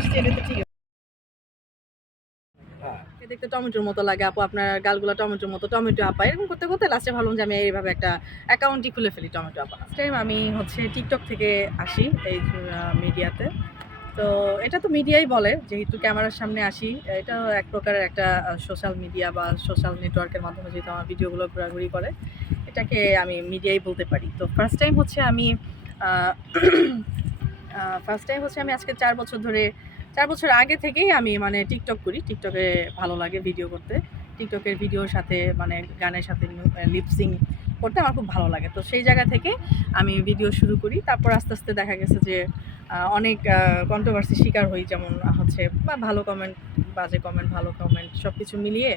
আসছে এটা তো ঠিক আছে। দেখতে টমেটোর মতো লাগে আপু, আপনার গালগুলো টমেটোর মতো, টমেটো আপা, এরকম করতে করতে লাস্টে ভাবলাম যে আমি এইভাবে একটা অ্যাকাউন্টই খুলে ফেলি টমেটো আপা। ফার্স্ট টাইম আমি হচ্ছে টিকটক থেকে আসি এই মিডিয়াতে। তো এটা তো মিডিয়াই বলে, যেহেতু ক্যামেরার সামনে আসি, এটা এক প্রকারের একটা সোশ্যাল মিডিয়া বা সোশ্যাল নেটওয়ার্কের মাধ্যমে যেহেতু আমার ভিডিওগুলো ঘোরাঘুরি করে, এটাকে আমি মিডিয়াই বলতে পারি। তো ফার্স্ট টাইম হচ্ছে আমি আজকে 4 বছর ধরে, 4 বছর আগে থেকেই আমি মানে টিকটক করি। টিকটকে ভালো লাগে ভিডিও করতে। টিকটকের ভিডিওর সাথে মানে গানের সাথে লিপসিং করতে আমার খুব ভালো লাগে। তো সেই জায়গা থেকে আমি ভিডিও শুরু করি। তারপর আস্তে, আস্তে দেখা গেছে যে অনেক কন্ট্রোভার্সির শিকার হই। যেমন হচ্ছে বা ভালো কমেন্ট, বাজে কমেন্ট, ভালো কমেন্ট সবকিছু মিলিয়ে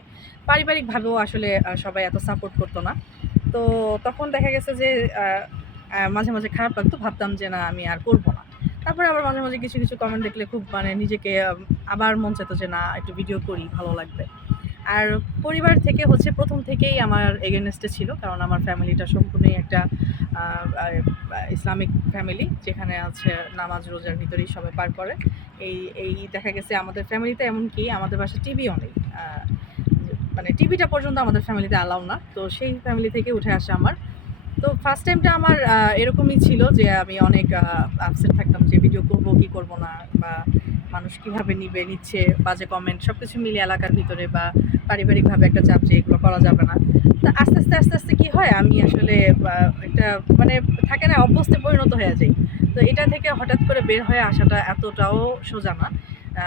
পারিবারিকভাবেও আসলে সবাই এত সাপোর্ট করতো না। তো তখন দেখা গেছে যে আ আ মাঝে, মাঝে খারাপ লাগতো। ভাবতাম যে না আমি আর করব না। তারপরে আবার মাঝে, মাঝে কিছু, কিছু কমেন্ট দেখলে খুব মানে নিজেকে আবার মন চাইতো যে না একটু ভিডিও করি, ভালো লাগবে। আর পরিবার থেকে হচ্ছে ১ম থেকেই আমার এগেইনস্ট এ ছিল। কারণ আমার ফ্যামিলিটা সম্পূর্ণই একটা আ আ ইসলামিক ফ্যামিলি, যেখানে হচ্ছে নামাজ রোজার ভিতরেই সবাই পার করে। এই এই দেখা গেছে আমাদের ফ্যামিলিতে, এমনকি আমাদের বাসায় টিভিও নেই। মানে টিভিটা পর্যন্ত আমাদের ফ্যামিলিতে অ্যালাউ না। তো সেই ফ্যামিলি থেকে উঠে আসা আমার। তো ফার্স্ট টাইমটা আমার এরকমই ছিল যে আমি অনেক আপসেট থাকতাম যে ভিডিও করব কি করব না, বা মানুষ কিভাবে নিচ্ছে, বাজে কমেন্ট সবকিছু মিলিয়ে এলাকার ভিতরে বা পারিবারিকভাবে একটা চাপ যে এগুলো করা যাবে না। তো আস্তে, আস্তে, আস্তে, আস্তে কি হয়, আমি আসলে একটা মানে থাকে না, অভ্যস্তে পরিণত হয়ে যাই। তো এটা থেকে হঠাৎ করে বের হয়ে আসাটা এতটাও সোজা না। আ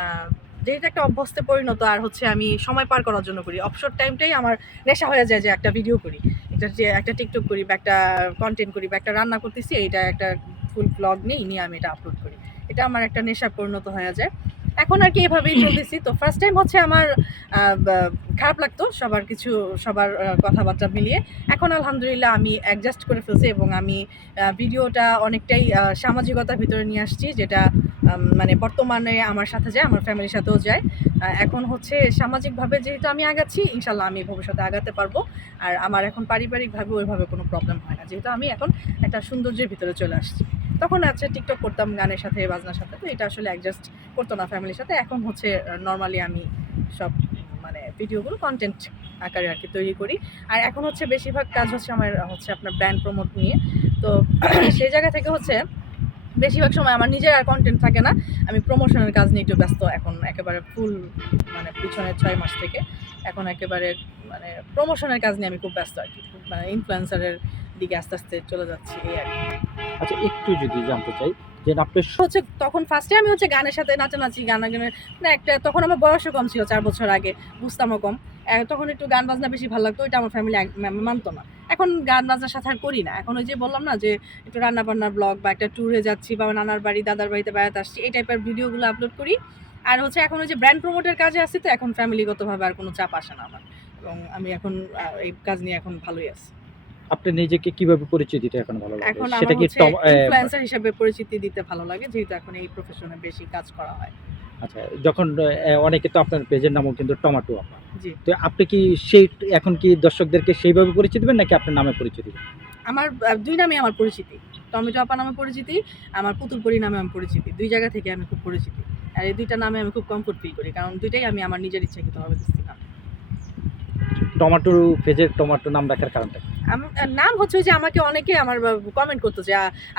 যেহেতু একটা অভ্যস্তে পরিণত, আর হচ্ছে আমি সময় পার করার জন্য করি। অবসর টাইমটাই আমার নেশা হয়ে যায় যে একটা ভিডিও করি। এটা যে একটা টিকটক করি বা একটা কনটেন্ট করি বা একটা রান্না করতেছি, এইটা একটা ফুল ব্লগ নিয়ে আমি এটা আপলোড করি। এটা আমার একটা নেশায় পরিণত হয়ে যায়। এখন আর কি এভাবেই চলতেছি। তো ফার্স্ট টাইম হচ্ছে আমার আ বা খারাপ লাগতো সবার কথাবার্তা মিলিয়ে। এখন আলহামদুলিল্লাহ আমি অ্যাডজাস্ট করে ফেলছি এবং আমি ভিডিওটা অনেকটাই সামাজিকতার ভিতরে নিয়ে আসছি, যেটা মানে বর্তমানে আমার সাথে যায়, আমার ফ্যামিলির সাথেও যায়। এখন হচ্ছে সামাজিকভাবে যেহেতু আমি আগাচ্ছি, ইনশাআল্লাহ আমি ভবিষ্যতে আগাতে পারবো। আর আমার এখন পারিবারিকভাবে ওইভাবে কোনো প্রবলেম হয় না। যেহেতু আমি এখন একটা সৌন্দর্যের ভিতরে চলে আসছি। তখন আচ্ছা টিকটক করতাম গানের সাথে, বাজনার সাথে। তো এটা আসলে অ্যাডজাস্ট করতো না ফ্যামিলির সাথে। এখন হচ্ছে নরমালি আমি সব মানে ভিডিওগুলো কনটেন্ট আকারে আরকি তৈরি করি। আর এখন হচ্ছে বেশিরভাগ কাজ হচ্ছে আমার হচ্ছে আপনার ব্র্যান্ড প্রমোট নিয়ে। তো সেই জায়গা থেকে হচ্ছে বেশিরভাগ সময় আমার নিজের আর কনটেন্ট থাকে না। আমি প্রমোশনের কাজ নিয়ে একটু ব্যস্ত এখন, একেবারে ফুল মানে পিছনের ৬ মাস থেকে এখন একেবারে মানে প্রমোশনের কাজ নিয়ে আমি খুব ব্যস্ত আরকি। খুব মানে ইনফ্লুয়েন্সারের দিকে আস্তে, আস্তে চলে যাচ্ছি এই আরকি। আচ্ছা, একটু যদি জানতে চাই যে আপনি হচ্ছে তখন ফার্স্টে আমি হচ্ছে গানের সাথে নাচানাচি, গানের মানে একটা, তখন আমার বয়সও কম ছিল, ৪ বছর আগে, বুঝতামও কম। তখন একটু গান বাজনা বেশি ভালো লাগতো, ওইটা আমার ফ্যামিলি মানতো না। এখন গান বাজনার সাথে আর করি না। এখন ওই যে বললাম না যে একটু রান্না-বান্নার ব্লগ বা একটা ট্যুরে যাচ্ছি বা নানার বাড়ি, দাদার বাড়িতে বেড়াতে আসছি, এই টাইপের ভিডিওগুলো আপলোড করি। আর হচ্ছে এখন ওই যে ব্র্যান্ড প্রমোটের কাজে আছি, তো এখন ফ্যামিলিগতভাবে আর কোনো চাপ আসে না আমার। এবং আমি এখন এই কাজ নিয়ে এখন ভালোই আছি। আপনি নিজেকে কিভাবে পরিচিতিটা এখন ভালো লাগে? এখন সেটা আমার কি হচ্ছে ইনফ্লুয়েন্সার হিসেবে পরিচিতি দিতে ভালো লাগে, যেহেতু এখন এই প্রফেশনে বেশি কাজ করা হয়। আচ্ছা, যখন অনেকে তো আপনার পেজের নামও কিন্তু টমেটো আপা। জি। তো আপনি কি সেই এখন কি দর্শকদেরকে সেইভাবে পরিচিতি দিবেন নাকি আপনার নামে পরিচিতি দিবেন? আমার ২ নামেই আমার পরিচিতি। টমেটো আপা নামে পরিচিতি, আমার পুতুল পরি নামে আমি পরিচিতি। ২ জায়গা থেকে আমি খুব পরিচিতি। আর এই ২ টা নামে আমি খুব কমফোর্ট ফিল করি। কারণ ২ টাই আমি আমার নিজের ইচ্ছাকৃতভাবে দিচ্ছি নাম। টমেটোর পেজের টমেটো নাম রাখার কারণটা কি? নাম হচ্ছে ওই যে আমাকে অনেকে আমার কমেন্ট করতো যে,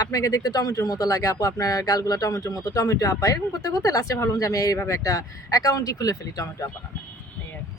"আপনাকে দেখতে টমেটোর মতো লাগে আপু, আপনার গালগুলা টমেটোর মতো, টমেটো আপা।" এরকম করতে, করতে লাস্টে ভাবলাম যে আমি এইভাবে একটা অ্যাকাউন্টই খুলে ফেলি টমেটো আপা নামে। এই আরকি।